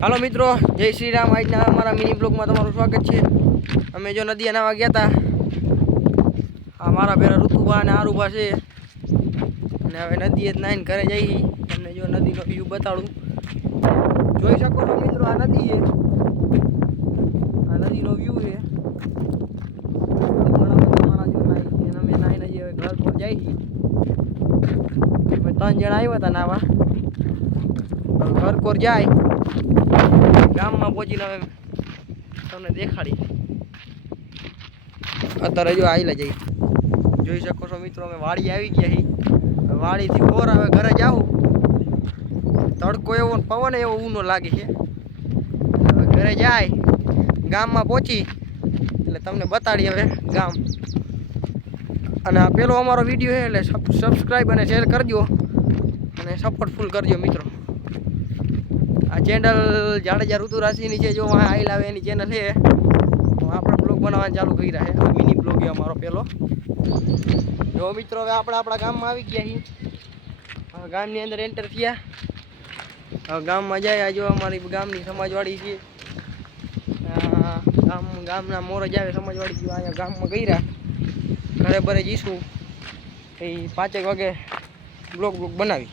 હાલો મિત્રો, જય શ્રી રામ। આજના અમારા મિની બ્લોગમાં તમારું સ્વાગત છે। અમે જો નદી નાવા ગયા હતા। આ મારા પેલા ઋતુભા અને આરુભા છે અને હવે નદીએ નાઈને ઘરે જઈ। તમને જો નદીનો વ્યૂ બતાડું, જોઈ શકો છો મિત્રો। આ નદી છે, આ નદીનો વ્યૂ છે। ઘણા બધા માણસ જો નાઈ છે, અમે નાઈને જે ઘર પર જઈ। અમે 3 જણા આવ્યા હતા નાવા। ઘર કોર જાય ગામમાં પહોંચીને હવે તમને દેખાડી। અત્યારે જો આઈલા જઈ, જોઈ શકો છો મિત્રો। અમે વાડી આવી ગયા છીએ। વાડીથી બોર હવે ઘરે જાઉં। તડકો એવો પવન એવો ઊનો લાગે છે। હવે ઘરે જાય ગામમાં પહોંચી એટલે તમને બતાડી હવે ગામ। અને આ પેલો અમારો વિડીયો છે એટલે સબસ્ક્રાઈબ અને શેર કરજો અને સપોર્ટ ફૂલ કરજો મિત્રો। આ ચેનલ જાડેજા ઋતુ રાશિની છે। જો આઈ લાવે એની ચેનલ છે, આપણે બ્લોગ બનાવવાનું ચાલુ કરી રહ્યા છે। આ મિની બ્લોગ છે અમારો પેલો। જો મિત્રો હવે આપણે આપણા ગામમાં આવી ગયા છીએ। હવે ગામની અંદર એન્ટર થયા। હવે ગામમાં જાય। જો અમારી ગામની સમાજવાડી છે। ગામના મોરજ આવે સમાજવાડી। જો અહીંયા ગામમાં ગયા, ઘરે બરે જઈશું એ 5 વાગે બ્લોગ બનાવી।